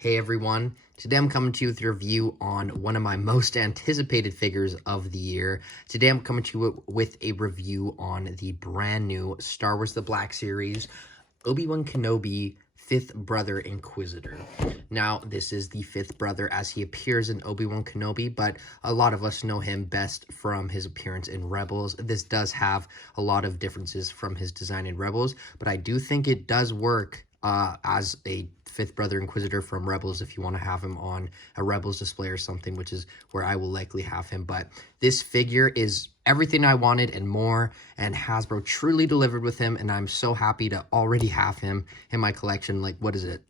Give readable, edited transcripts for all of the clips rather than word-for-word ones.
Hey everyone, today I'm coming to you with a review on one of my most anticipated figures of the year. Today I'm coming to you with a review on the brand new Star Wars The Black Series, Obi-Wan Kenobi, fifth brother Inquisitor. Now, this is the fifth brother as he appears in Obi-Wan Kenobi, but a lot of us know him best from his appearance in Rebels. This does have a lot of differences from his design in Rebels, but I do think it does work as a fifth brother Inquisitor from Rebels if you want to have him on a Rebels display or something, which is where I will likely have him. But this figure is everything I wanted and more, and Hasbro truly delivered with him, and I'm so happy to already have him in my collection. Like, what is it?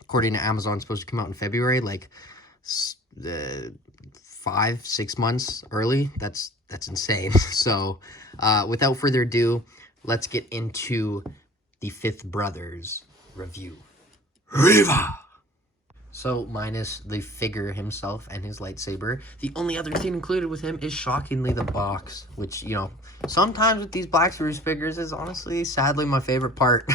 According to Amazon, it's supposed to come out in February, like 5-6 months early. That's insane. So without further ado, let's get into the fifth brothers review. Riva! So, minus the figure himself and his lightsaber, the only other thing included with him is shockingly the box, which, you know, sometimes with these Black Series figures is honestly, sadly, my favorite part.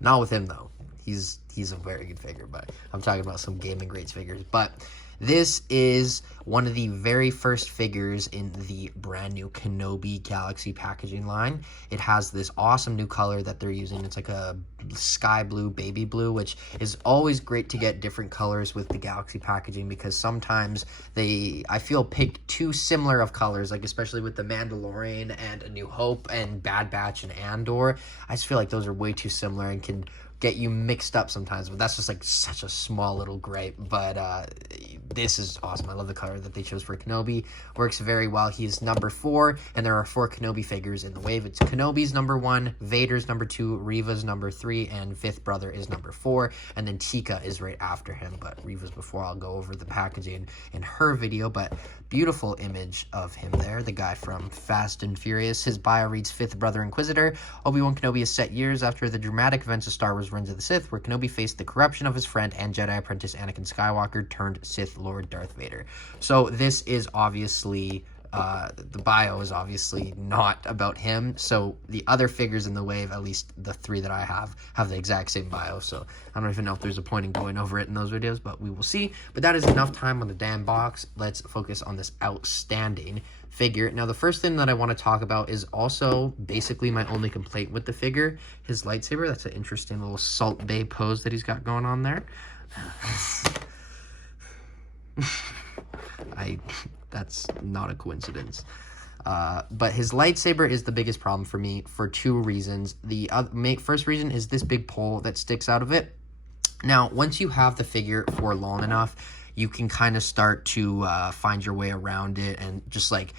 Not with him, though. He's a very good figure, but I'm talking about some Gaming Greats figures. But this is one of the very first figures in the brand new Kenobi Galaxy packaging line. It has this awesome new color that they're using. It's like a sky blue, baby blue, which is always great to get different colors with the Galaxy packaging because sometimes I feel, pick too similar of colors, like especially with the Mandalorian and A New Hope and Bad Batch and Andor. I just feel like those are way too similar and can get you mixed up sometimes, but that's just like such a small little gripe. But this is awesome. I love the color that they chose for Kenobi. Works very well. He's number 4, and there are 4 Kenobi figures in the wave. It's Kenobi's number 1, Vader's number 2, Reva's number 3, and fifth brother is number 4, and then Tika is right after him, but Reva's before. I'll go over the packaging in her video, but beautiful image of him there, the guy from Fast and Furious. His bio reads, fifth brother Inquisitor. Obi-Wan Kenobi is set years after the dramatic events of Star Wars Revenge of the Sith, where Kenobi faced the corruption of his friend and Jedi apprentice Anakin Skywalker turned Sith Lord Darth Vader. So this is obviously, the bio is obviously not about him. So the other figures in the wave, at least the 3 that I have the exact same bio. So I don't even know if there's a point in going over it in those videos, but we will see. But that is enough time on the damn box. Let's focus on this outstanding figure. Now, the first thing that I want to talk about is also basically my only complaint with the figure, his lightsaber. That's an interesting little Salt Bae pose that he's got going on there. That's not a coincidence. But his lightsaber is the biggest problem for me for 2 reasons. The first reason is this big pole that sticks out of it. Now, once you have the figure for long enough, you can kind of start to find your way around it, and just like,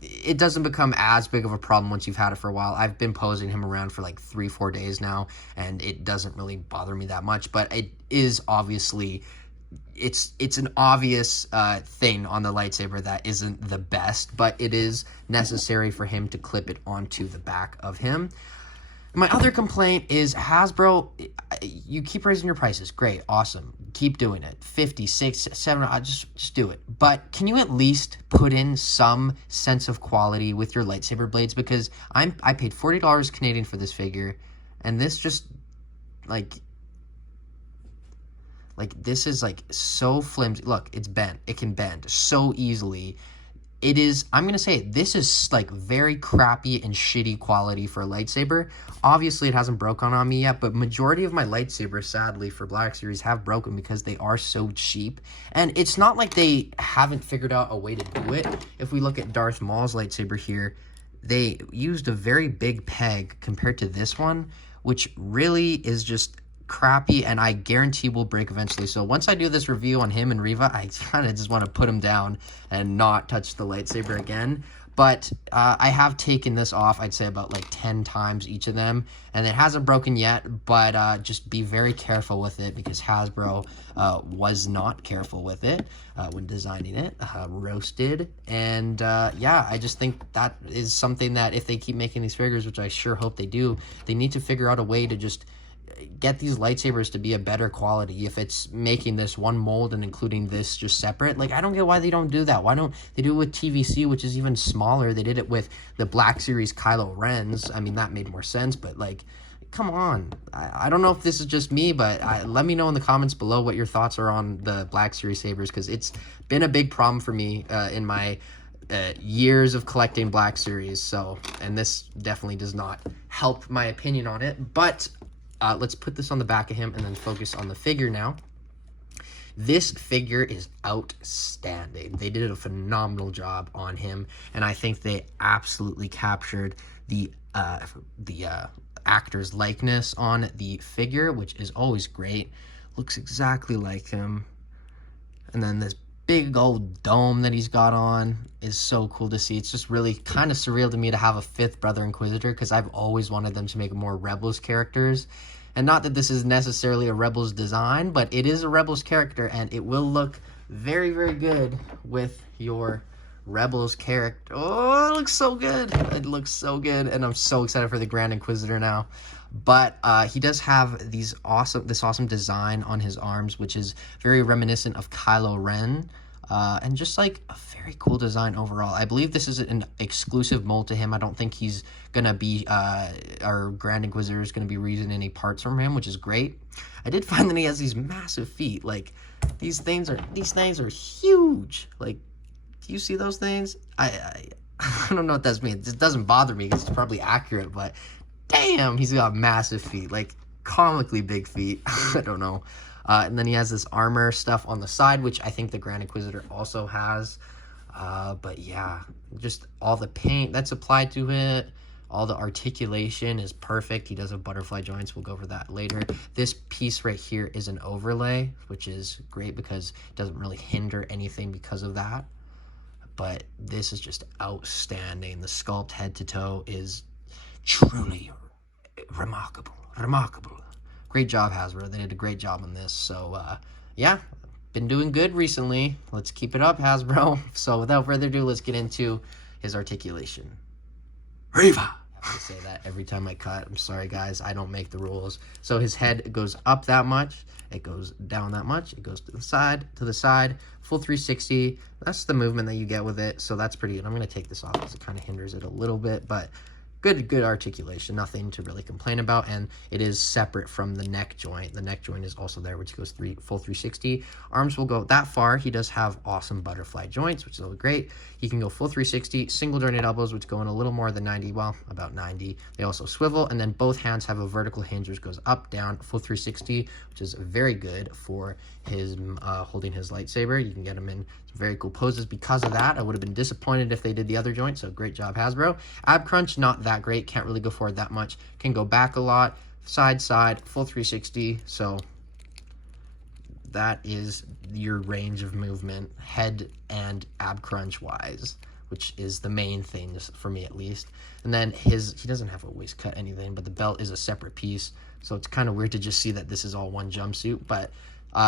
it doesn't become as big of a problem once you've had it for a while. I've been posing him around for like 3-4 days now, and it doesn't really bother me that much, but it is obviously, it's an obvious thing on the lightsaber that isn't the best, but it is necessary for him to clip it onto the back of him. My other complaint is Hasbro, you keep raising your prices. Great, awesome. Keep doing it. 50, 6, 7, just do it. But can you at least put in some sense of quality with your lightsaber blades? Because I paid $40 Canadian for this figure, and this just, like this is like so flimsy. Look, it's bent. It can bend so easily. It is, I'm going to say, this is like very crappy and shitty quality for a lightsaber. Obviously, it hasn't broken on me yet, but majority of my lightsabers, sadly, for Black Series have broken because they are so cheap. And it's not like they haven't figured out a way to do it. If we look at Darth Maul's lightsaber here, they used a very big peg compared to this one, which really is just crappy, and I guarantee will break eventually. So once I do this review on him and Riva, I kind of just want to put him down and not touch the lightsaber again. But I have taken this off, I'd say about like 10 times each of them, and it hasn't broken yet, but just be very careful with it because Hasbro was not careful with it when designing it, roasted. And yeah, I just think that is something that if they keep making these figures, which I sure hope they do, they need to figure out a way to just get these lightsabers to be a better quality. If it's making this one mold and including this just separate, like, I don't get why they don't do that. Why don't they do it with TVC, which is even smaller? They did it with the Black Series Kylo Ren's. I mean, that made more sense, but like, come on. I don't know if this is just me, but let me know in the comments below what your thoughts are on the Black Series sabers, because it's been a big problem for me in my years of collecting Black Series. So, and this definitely does not help my opinion on it. But let's put this on the back of him and then focus on the figure now. This figure is outstanding. They did a phenomenal job on him, and I think they absolutely captured the actor's likeness on the figure, which is always great. Looks exactly like him. And then this big old dome that he's got on is so cool to see. It's just really kind of surreal to me to have a 5th brother Inquisitor, because I've always wanted them to make more Rebels characters. And not that this is necessarily a Rebels design, but it is a Rebels character, and it will look very, very good with your Rebels character. Oh, it looks so good. It looks so good, and I'm so excited for the Grand Inquisitor now. But he does have this awesome design on his arms, which is very reminiscent of Kylo Ren. And just like a very cool design overall. I believe this is an exclusive mold to him. I don't think he's gonna be our Grand Inquisitor is gonna be reusing any parts from him, which is great. I did find that he has these massive feet. Like these things are huge. Like, do you see those things? I don't know what that means. It doesn't bother me because it's probably accurate, but damn, he's got massive feet, like comically big feet. I don't know. And then he has this armor stuff on the side, which I think the Grand Inquisitor also has. But yeah, just all the paint that's applied to it, all the articulation is perfect. He does have butterfly joints. We'll go over that later. This piece right here is an overlay, which is great because it doesn't really hinder anything because of that. But this is just outstanding. The sculpt head to toe is truly remarkable. Great job, Hasbro. They did a great job on this. So yeah, been doing good recently. Let's keep it up, Hasbro. So without further ado, let's get into his articulation. Riva! I have to say that every time I cut. I'm sorry, guys. I don't make the rules. So his head goes up that much. It goes down that much. It goes to the side, full 360. That's the movement that you get with it. So that's pretty good. I'm going to take this off because it kind of hinders it a little bit, but good articulation. Nothing to really complain about, and it is separate from the neck joint. The neck joint is also there, which goes full 360. Arms will go that far. He does have awesome butterfly joints, which is really great. He can go full 360, single jointed elbows, which go in a little more than 90, well, about 90. They also swivel, and then both hands have a vertical hinge, which goes up, down, full 360, which is very good for his holding his lightsaber. You can get him in some very cool poses because of that. I would have been disappointed if they did the other joint, so great job, Hasbro. Ab crunch, not that great. Can't really go forward that much. Can go back a lot. Side, full 360. So that is your range of movement, head and ab crunch wise, which is the main thing for me at least. And then he doesn't have a waist cut anything, but the belt is a separate piece. So it's kind of weird to just see that this is all one jumpsuit, but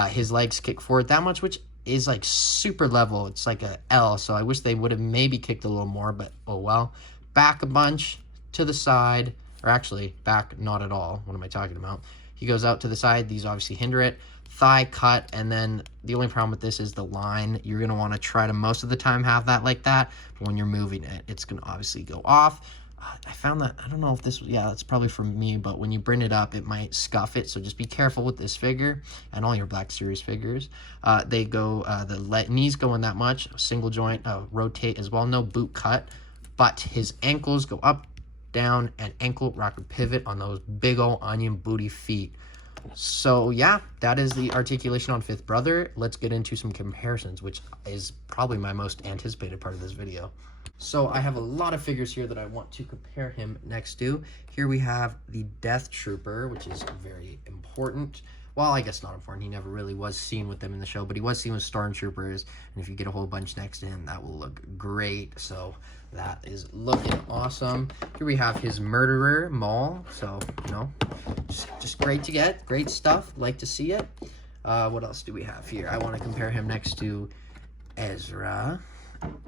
his legs kick forward that much, which is like super level. It's like a L, so I wish they would have maybe kicked a little more, but oh well. Back a bunch to the side, or actually back not at all. What am I talking about? He goes out to the side. These obviously hinder it. Thigh cut, and then the only problem with this is the line. You're going to want to try to most of the time have that like that, but when you're moving it, it's going to obviously go off. I found that, I don't know if this, yeah, that's probably from me, but when you bring it up, it might scuff it, so just be careful with this figure and all your Black Series figures. They go, the knees go in that much, single joint, rotate as well, no boot cut, but his ankles go up, down, and ankle rocker pivot on those big old onion booty feet. So yeah, that is the articulation on 5th Brother. Let's get into some comparisons, which is probably my most anticipated part of this video. So I have a lot of figures here that I want to compare him next to. Here we have the Death Trooper, which is very important. Well, I guess not important. He never really was seen with them in the show, but he was seen with Stormtroopers. And if you get a whole bunch next to him, that will look great. So that is looking awesome. Here we have his Murderer, Maul. So, you know, just great to get. Great stuff. Like to see it. What else do we have here? I want to compare him next to Ezra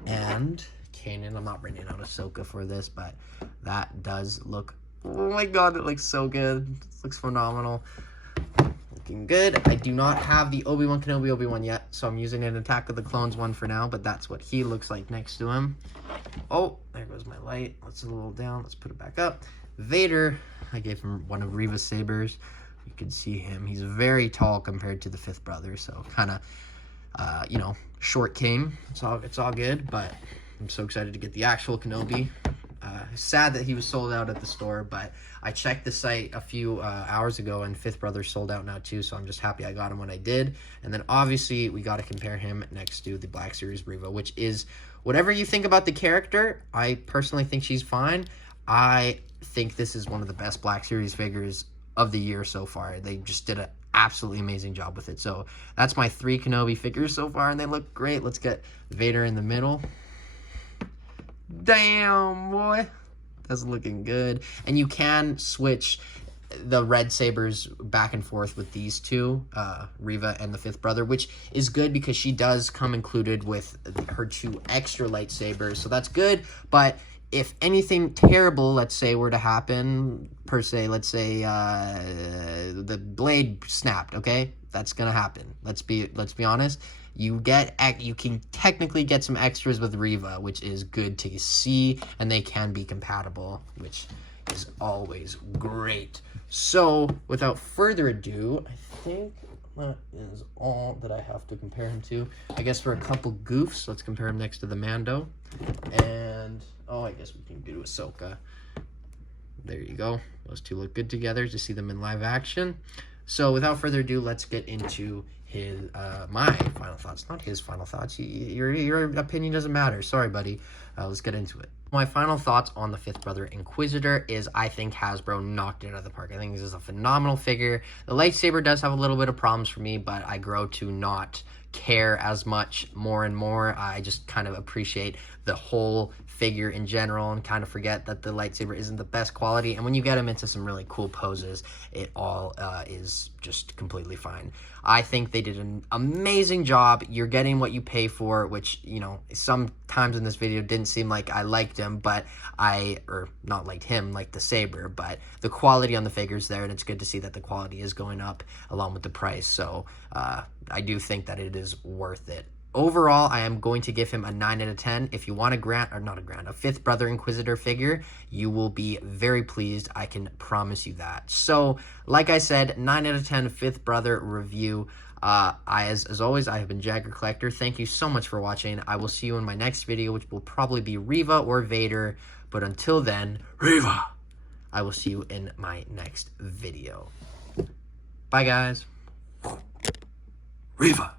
and Kanan. I'm not bringing out Ahsoka for this, but that does look, oh my god, it looks so good. It looks phenomenal. Looking good. I do not have the Obi-Wan Kenobi Obi-Wan yet, so I'm using an Attack of the Clones one for now, but that's what he looks like next to him. Oh, there goes my light. Let's a little down. Let's put it back up. Vader, I gave him one of Reva's sabers. You can see him. He's very tall compared to the fifth brother, so kind of, you know, short king. It's all good, but I'm so excited to get the actual Kenobi. Sad that he was sold out at the store, but I checked the site a few hours ago, and fifth brother sold out now too, so I'm just happy I got him when I did. And then obviously we got to compare him next to the Black Series Reva, which is, whatever you think about the character, I personally think she's fine. I think this is one of the best Black Series figures of the year so far. They just did an absolutely amazing job with it. So that's my 3 Kenobi figures so far, and they look great. Let's get Vader in the middle. Damn, boy. That's looking good. And you can switch the red sabers back and forth with these two, Reva and the fifth brother, which is good because she does come included with her 2 extra lightsabers. So that's good. But if anything terrible, let's say, were to happen, per se, let's say the blade snapped, okay? That's gonna happen. Let's be honest. You can technically get some extras with Reva, which is good to see, and they can be compatible, which is always great. So, without further ado, I think that is all that I have to compare him to. I guess for a couple goofs, let's compare him next to the Mando. And, oh, I guess we can do Ahsoka. There you go. Those two look good together to see them in live action. So, without further ado, let's get into his my final thoughts. Not his final thoughts. Your opinion doesn't matter. Sorry, buddy. Let's get into it. My final thoughts on the fifth brother Inquisitor is I think Hasbro knocked it out of the park. I think this is a phenomenal figure. The lightsaber does have a little bit of problems for me, but I grow to not care as much more and more. I just kind of appreciate the whole figure in general and kind of forget that the lightsaber isn't the best quality. And when you get him into some really cool poses, it all is just completely fine. I think they did an amazing job. You're getting what you pay for, which, you know, sometimes in this video didn't seem like I liked him, but or not liked him, like the saber, but the quality on the figure's there, and it's good to see that the quality is going up along with the price. So I do think that it is worth it. Overall, I am going to give him a 9 out of 10. If you want a fifth brother Inquisitor figure, you will be very pleased. I can promise you that. So, like I said, 9 out of 10 fifth brother review. As always, I have been Jagger Collector. Thank you so much for watching. I will see you in my next video, which will probably be Reva or Vader. But until then, Reva! I will see you in my next video. Bye, guys. Reva!